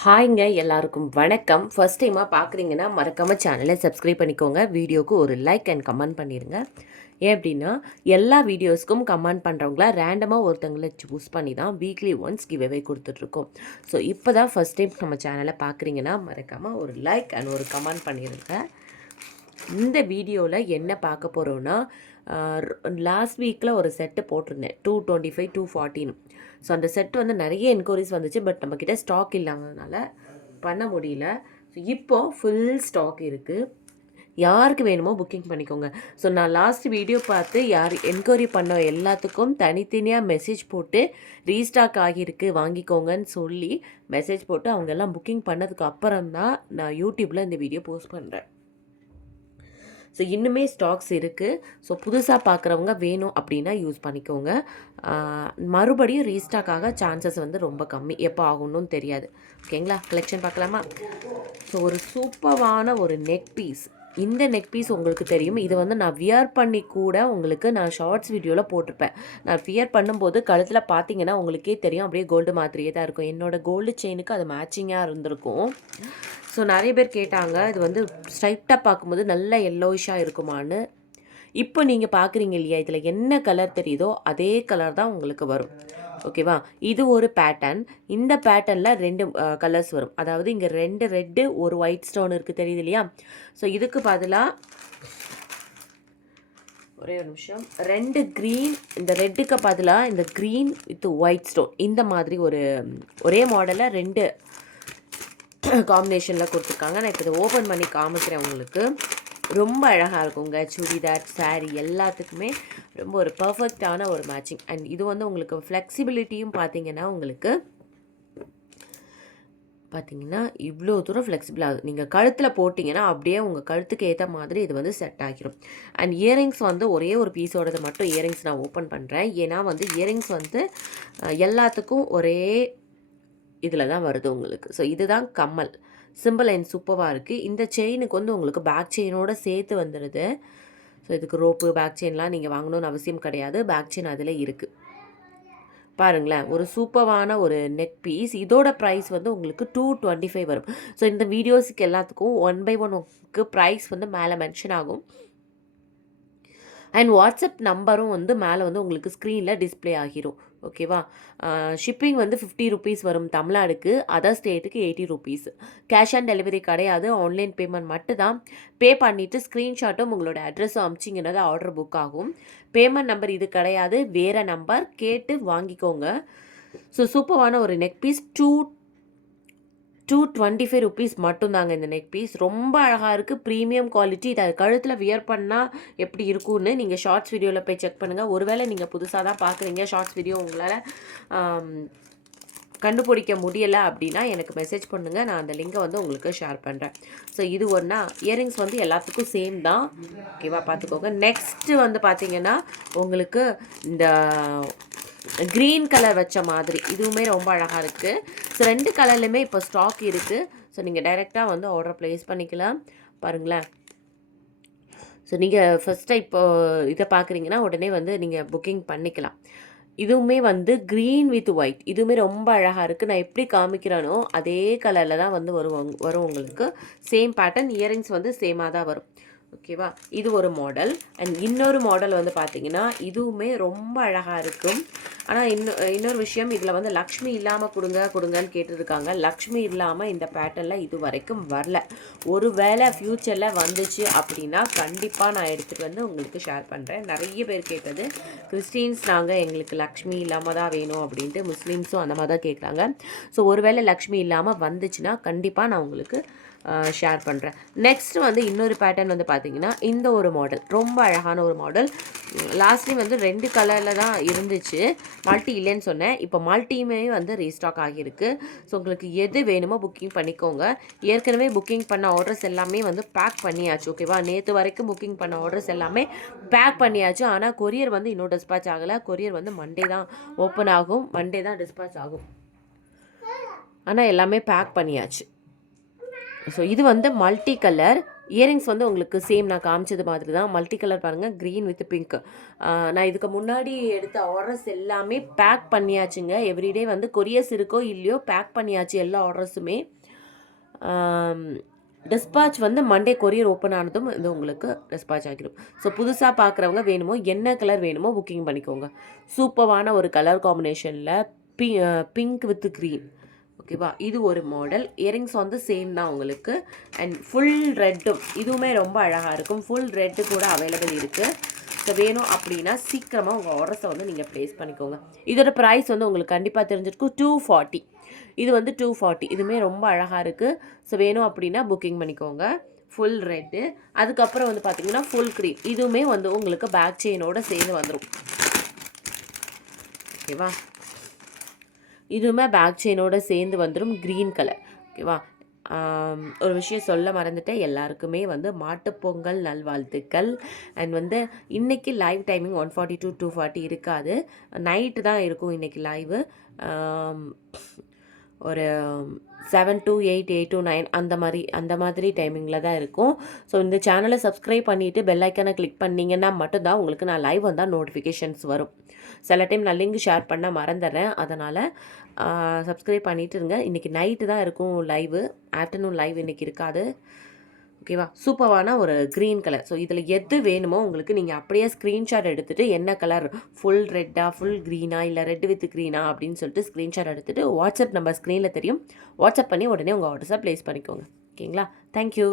ஹாய்ங்க எல்லாருக்கும் வணக்கம். ஃபர்ஸ்ட் டைமாக பார்க்குறீங்கன்னா மறக்காமல் சேனலை சப்ஸ்கிரைப் பண்ணிக்கோங்க. வீடியோக்கு ஒரு லைக் அண்ட் கமெண்ட் பண்ணிடுங்க ஏன் அப்படின்னா எல்லா வீடியோஸ்க்கும் கமெண்ட் பண்ணுறவங்கள ரேண்டமாக ஒருத்தங்களை சூஸ் பண்ணி தான் வீக்லி ஒன்ஸ் கிவ்வே கொடுத்துட்ருக்கோம். ஸோ இப்போ தான் ஃபஸ்ட் டைம் நம்ம சேனலை பார்க்குறீங்கன்னா மறக்காமல் ஒரு லைக் அண்ட் ஒரு கமெண்ட் பண்ணிடுங்க இந்த வீடியோவில் என்ன பார்க்க போகிறோன்னா லாஸ்ட் வீக்கில் ஒரு செட்டு போட்டிருந்தேன். டூ டுவெண்ட்டி ஃபைவ் டூ ஃபார்ட்டின்னு ஸோ அந்த செட்டு வந்து நிறைய என்கொயரிஸ் வந்துச்சு பட் நம்மக்கிட்ட ஸ்டாக் இல்லாததுனால பண்ண முடியல. ஸோ இப்போ ஃபுல் ஸ்டாக் இருக்குது யாருக்கு வேணுமோ புக்கிங் பண்ணிக்கோங்க. ஸோ நான் லாஸ்ட் வீடியோ பார்த்து யார் என்கொயரி பண்ண எல்லாத்துக்கும் தனித்தனியாக மெசேஜ் போட்டு ரீஸ்டாக் ஆகியிருக்கு வாங்கிக்கோங்கன்னு சொல்லி மெசேஜ் போட்டு அவங்க எல்லாம் புக்கிங் பண்ணதுக்கு அப்புறம் தான் நான் யூடியூப்பில் இந்த வீடியோ போஸ்ட் பண்ணுறேன் ஸோ இன்னுமே ஸ்டாக்ஸ் இருக்குது ஸோ புதுசாக பார்க்குறவங்க வேணும் அப்படின்னா யூஸ் பண்ணிக்கோங்க. மறுபடியும் ரீஸ்டாக் ஆக சான்சஸ் வந்து ரொம்ப கம்மி. எப்போ ஆகணும்னு தெரியாது. ஓகேங்களா கலெக்ஷன் பார்க்கலாமா? ஸோ ஒரு சூப்பரான ஒரு நெக் பீஸ் இந்த நெக் பீஸ் உங்களுக்கு தெரியும். இது வந்து நான் வியர் பண்ணி கூட உங்களுக்கு நான் ஷார்ட்ஸ் வீடியோவில் போட்டிருப்பேன். நான் வியர் பண்ணும்போது கழுத்தில் பார்த்தீங்கன்னா உங்களுக்கே தெரியும். அப்படியே கோல்டு மாதிரியே தான் இருக்கும். என்னோட கோல்டு செயினுக்கு அது மேட்சிங்காக இருந்திருக்கும். ஸோ நிறைய பேர் கேட்டாங்க இது வந்து ஸ்ட்ரைட்டாக பார்க்கும்போது நல்ல எல்லோயிஷாக இருக்குமான்னு. இப்போ நீங்கள் பார்க்குறீங்க இல்லையா? இதில் என்ன கலர் தெரியுதோ அதே கலர் தான் உங்களுக்கு வரும். ஓகேவா இது ஒரு பேட்டர்ன் இந்த பேட்டர்னில் ரெண்டு கலர்ஸ் வரும். அதாவது இங்கே ரெண்டு ரெட்டு ஒரு ஒயிட் ஸ்டோன் இருக்குது தெரியுது இல்லையா? ஸோ இதுக்கு பதிலாக ஒரே ஒரு நிமிஷம். ரெண்டு க்ரீன் இந்த ரெட்டுக்கு பதிலாக இந்த க்ரீன் வித் ஒயிட் ஸ்டோன் இந்த மாதிரி ஒரு ஒரே மாடலில் ரெண்டு காம்பினேஷனில் கொடுத்துருக்காங்க. நான் இப்போ இதை ஓப்பன் பண்ணி காமிக்கிறேன் உங்களுக்கு. ரொம்ப அழகாக இருக்குங்க. சுடிதார் saree எல்லாத்துக்குமே ரொம்ப ஒரு பர்ஃபெக்டான ஒரு மேட்சிங் அண்ட் இது வந்து உங்களுக்கு ஃப்ளெக்சிபிலிட்டியும் பார்த்தீங்கன்னா உங்களுக்கு பார்த்தீங்கன்னா இவ்வளோ தூரம் ஃப்ளெக்சிபிள் ஆகுது. நீங்கள் கழுத்தில் போட்டிங்கன்னா அப்படியே உங்கள் கழுத்துக்கு ஏற்ற மாதிரி இது வந்து செட் ஆகிரும். அண்ட் இயரிங்ஸ் வந்து ஒரே ஒரு பீஸோடது மட்டும் இயரிங்ஸ் நான் ஓப்பன் பண்ணுறேன் ஏன்னா வந்து இயரிங்ஸ் வந்து எல்லாத்துக்கும் ஒரே இதில் தான் வருது உங்களுக்கு. ஸோ இதுதான் கம்மல். சிம்பிள் அண்ட் சூப்பராக இருக்குது இந்த செயினுக்கு வந்து உங்களுக்கு பேக் செயினோடு சேர்த்து வந்துடுது ஸோ இதுக்கு ரோப்பு பேக் செயின்லாம் நீங்கள் வாங்கணும்னு அவசியம் கிடையாது. பேக் செயின் அதில் இருக்குது பாருங்களேன். ஒரு சூப்பரான ஒரு நெக் பீஸ் இதோட ப்ரைஸ் வந்து உங்களுக்கு டூ டுவெண்ட்டி ஃபைவ் வரும். ஸோ இந்த வீடியோஸுக்கு எல்லாத்துக்கும் ஒன் பை ஒன் உங்களுக்கு ப்ரைஸ் வந்து மேலே மென்ஷன் ஆகும். அண்ட் வாட்ஸ்அப் நம்பரும் வந்து மேலே வந்து உங்களுக்கு ஸ்க்ரீனில் டிஸ்ப்ளே ஆகிரும். ஓகேவா ஷிப்பிங் வந்து ஃபிஃப்டி ருபீஸ் வரும் தமிழ்நாடுக்கு. அதர் ஸ்டேட்டுக்கு eighty rupees cash on delivery கிடையாது. ஆன்லைன் பேமெண்ட் மட்டும் தான் பே பண்ணிவிட்டு ஸ்க்ரீன்ஷாட்டும் உங்களோட அட்ரஸும் அமிச்சிங்கன்னா ஆர்டர் புக் ஆகும். பேமெண்ட் நம்பர் இது கிடையாது. வேறு நம்பர் கேட்டு வாங்கிக்கோங்க. ஸோ சூப்பரான ஒரு neck piece two two twenty five rupees மட்டும்தாங்க இந்த நெக் பீஸ் ரொம்ப அழகாக இருக்குது ப்ரீமியம் குவாலிட்டி இதை கழுத்தில் வியர் பண்ணால் எப்படி இருக்கும்னு நீங்கள் ஷார்ட்ஸ் வீடியோவில் போய் செக் பண்ணுங்கள் ஒருவேளை நீங்கள் புதுசாக தான் பார்க்குறீங்க ஷார்ட்ஸ் வீடியோ உங்களால் கண்டுபிடிக்க முடியலை அப்படின்னா எனக்கு மெசேஜ் பண்ணுங்கள் நான் அந்த லிங்கை வந்து உங்களுக்கு ஷேர் பண்ணுறேன் ஸோ இது ஒன்றா இயரிங்ஸ் வந்து எல்லாத்துக்கும் சேம் தான். ஓகேவா பார்த்துக்கோங்க. நெக்ஸ்ட்டு வந்து பார்த்தீங்கன்னா உங்களுக்கு இந்த க்ரீன் கலர் வச்ச மாதிரி. இதுவுமே ரொம்ப அழகாக இருக்குது ஸோ ரெண்டு கலர்லையுமே இப்போ ஸ்டாக் இருக்குது ஸோ நீங்கள் டைரெக்டாக வந்து ஆர்டர் ப்ளேஸ் பண்ணிக்கலாம். பாருங்களேன். ஸோ நீங்கள் ஃபஸ்ட்டு இப்போ இதை பார்க்குறீங்கன்னா உடனே வந்து நீங்கள் புக்கிங் பண்ணிக்கலாம். இதுவுமே வந்து க்ரீன் வித் ஒயிட் இதுவுமே ரொம்ப அழகாக இருக்குது நான் எப்படி காமிக்கிறேனோ அதே கலரில் தான் வந்து வரும் வரும் உங்களுக்கு. சேம் பேட்டர்ன் இயரிங்ஸ் வந்து சேமாக தான் வரும். ஓகேவா இது ஒரு மாடல் அண்ட் இன்னொரு மாடல் வந்து பார்த்திங்கன்னா இதுவுமே ரொம்ப அழகாக இருக்கும். ஆனால் இன்னும் இன்னொரு விஷயம் இதில் வந்து லக்ஷ்மி இல்லாமல் கொடுங்க கொடுங்கன்னு கேட்டிருக்காங்க. லக்ஷ்மி இல்லாமல் இந்த பேட்டர்னில் இது வரைக்கும் வரல. ஒரு வேளை ஃப்யூச்சரில் வந்துச்சு அப்படின்னா கண்டிப்பாக நான் எடுத்துகிட்டு வந்து உங்களுக்கு ஷேர் பண்ணுறேன் நிறைய பேர் கேட்டது கிறிஸ்டின்ஸ் நாங்கள் எங்களுக்கு லக்ஷ்மி இல்லாமல் தான் வேணும் அப்படின்ட்டு முஸ்லீம்ஸும் அந்த மாதிரி தான் கேட்குறாங்க. ஸோ ஒருவேளை லக்ஷ்மி இல்லாமல் வந்துச்சுன்னா கண்டிப்பாக நான் உங்களுக்கு ஷேர் பண்ணுறேன் நெக்ஸ்ட் வந்து இன்னொரு பேட்டர்ன் வந்து பார்த்தீங்கன்னா இந்த ஒரு மாடல் ரொம்ப அழகான ஒரு மாடல் லாஸ்ட்லேயும் வந்து ரெண்டு கலரில் தான் இருந்துச்சு. மல்டி இல்லைன்னு சொன்னேன். இப்போ மல்டியுமே வந்து ரீஸ்டாக் ஆகியிருக்கு. ஸோ உங்களுக்கு எது வேணுமோ புக்கிங் பண்ணிக்கோங்க. ஏற்கனவே புக்கிங் பண்ண ஆர்டர்ஸ் எல்லாமே வந்து பேக் பண்ணியாச்சு ஓகேவா நேற்று வரைக்கும் புக்கிங் பண்ண ஆர்டர்ஸ் எல்லாமே பேக் பண்ணியாச்சு. ஆனால் கொரியர் வந்து இன்னும் டிஸ்பேச் ஆகலை. கொரியர் வந்து மண்டே தான் ஓப்பன் ஆகும். மண்டே தான் டிஸ்பேச் ஆகும். ஆனால் எல்லாமே பேக் பண்ணியாச்சு. ஸோ இது வந்து மல்டி கலர் இயரிங்ஸ் வந்து உங்களுக்கு சேம் நான் காமிச்சது மாதிரி தான் மல்டி கலர் பாருங்கள் க்ரீன் வித் பிங்க் நான் இதுக்கு முன்னாடி எடுத்த ஆர்டர்ஸ் எல்லாமே பேக் பண்ணியாச்சுங்க. எவ்ரிடே வந்து கொரியர்ஸ் இருக்கோ இல்லையோ பேக் பண்ணியாச்சு எல்லா ஆர்டர்ஸுமே டிஸ்பாச் வந்து மண்டே கொரியர் ஓப்பன் ஆனதும் இது உங்களுக்கு டிஸ்பாச் ஆகிடும். ஸோ புதுசாக பார்க்குறவங்க வேணுமோ என்ன கலர் வேணுமோ புக்கிங் பண்ணிக்கோங்க. சூப்பரான ஒரு கலர் காம்பினேஷனில் பி பிங்க் வித் க்ரீன் ஓகேவா இது ஒரு மாடல் இயரிங்ஸ் வந்து சேம் தான் உங்களுக்கு. அண்ட் ஃபுல் ரெட்டும் இதுவுமே ரொம்ப அழகாக இருக்கும். ஃபுல் ரெட்டு கூட அவைலபிள் இருக்குது ஸோ வேணும் அப்படின்னா சீக்கிரமாக உங்கள் ஆர்டர்ஸை வந்து நீங்கள் ப்ளேஸ் பண்ணிக்கோங்க. இதோட ப்ரைஸ் வந்து உங்களுக்கு கண்டிப்பாக தெரிஞ்சிருக்கும். டூ ஃபார்ட்டி இது வந்து டூ ஃபார்ட்டி இதுவுமே ரொம்ப அழகாக இருக்குது ஸோ வேணும் அப்படின்னா புக்கிங் பண்ணிக்கோங்க. ஃபுல் ரெட்டு அதுக்கப்புறம் வந்து பார்த்தீங்கன்னா ஃபுல் க்ரீம் இதுவுமே வந்து உங்களுக்கு பேக் செயினோட சேர்ந்து வந்துடும் ஓகேவா இதுவுமே பேக் செயினோட சேர்ந்து வந்துடும் க்ரீன் கலர் ஓகேவா ஒரு விஷயம் சொல்ல மறந்துட்டேன். எல்லாருக்குமே வந்து மாட்டுப்பொங்கல் நல்வாழ்த்துக்கள். அண்ட் வந்து இன்றைக்கி live timing one forty two two forty இருக்காது. நைட்டு தான் இருக்கும் இன்றைக்கி லைவு ஒரு seven two eight eight two nine அந்த மாதிரி அந்த மாதிரி டைமிங்கில் தான் இருக்கும். ஸோ இந்த சேனலை சப்ஸ்கிரைப் பண்ணிவிட்டு பெல் ஐக்கானை கிளிக் பண்ணிங்கன்னா மட்டும்தான் உங்களுக்கு நான் லைவ் வந்தால் நோட்டிஃபிகேஷன்ஸ் வரும். சில டைம் நான் லிங்க் ஷேர் பண்ண மறந்துடுறேன். அதனால் சப்ஸ்கிரைப் பண்ணிட்டு இருங்க. இன்றைக்கி நைட்டு தான் இருக்கும் லைவு ஆஃப்டர்நூன் லைவ் இன்றைக்கி இருக்காது. ஓகேவா? சூப்பரான ஒரு க்ரீன் கலர் ஸோ இதில் எது வேணுமோ உங்களுக்கு நீங்கள் அப்படியே ஸ்க்ரீன்ஷாட் எடுத்துகிட்டு என்ன கலர் ஃபுல் ரெட்டாக ஃபுல் க்ரீனா இல்லை ரெட் வித் க்ரீனா அப்படின்னு சொல்லிட்டு ஸ்க்ரீன்ஷாட் எடுத்துகிட்டு வாட்ஸ்அப் நம்பர் ஸ்க்ரீனில் தெரியும். வாட்ஸ்அப் பண்ணி உடனே உங்கள் வாட்ஸ்அப் ப்ளேஸ் பண்ணிக்கோங்க. ஓகேங்களா? தேங்க்யூ